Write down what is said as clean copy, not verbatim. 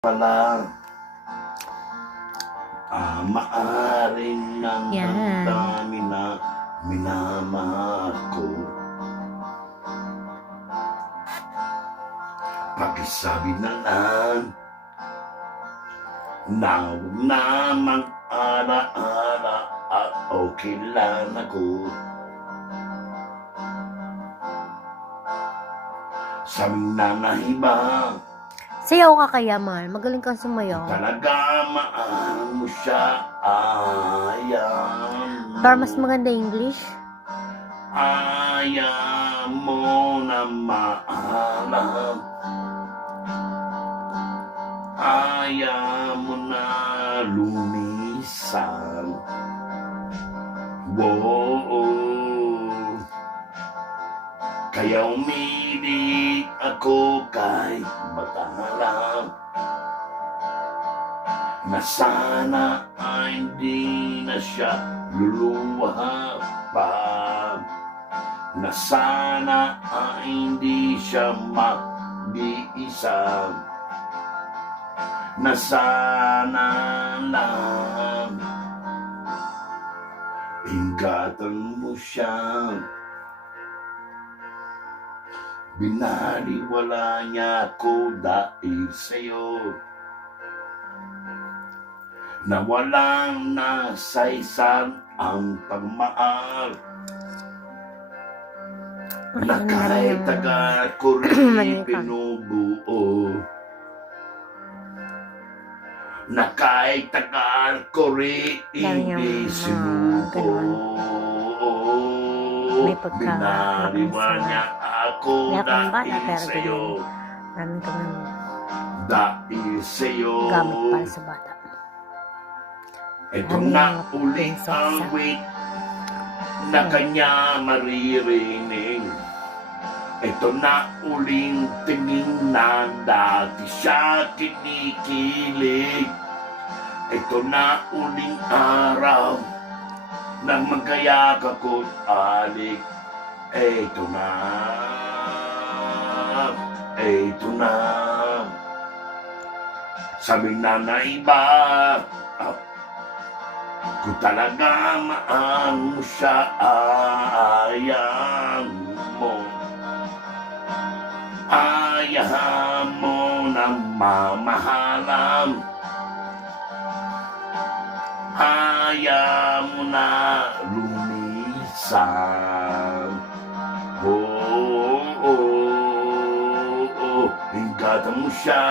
pala maaring ng Yan. dami na minamahal ko. Pakisabi na lang na huwag namang ala-ala at okay lang ako. Sabing nanahibang Sayaw ka kaya, mahal. Magaling kang sumayaw. talaga mahal mo siya, ayaw Para mas maganda English. ayaw mo na maalam, ayaw mo na lumisan. Wow. Kaya umilig ako kay matahalang na sana ay hindi na siya luluha pa, na sana ay hindi siya mag-iisa, na sana lang ingatan mo siya. Binaliwala niya ako dahil sa'yo, na walang nasaysan ang pagmahal, na kahit tagal ko rin binubuo, na kahit tagal ko rin hindi sinubo. May Binaliwala niya ako dahil sa'yo, Maraming kami dahil sa'yo. gamit para sa bata. Ito na uli ang wait na kanya maririnig. Ito na uling tingin na dati siya kinikilig. Ito na uling araw nang magayak ako't alik. Ito na, ito na. Sabing nanay ba, kung talaga mahal mo siya, ayaw mo. Ayaw mo na mamahalan, ayaw mo na lumisan. Oh, oh, oh, ingatan mo siya.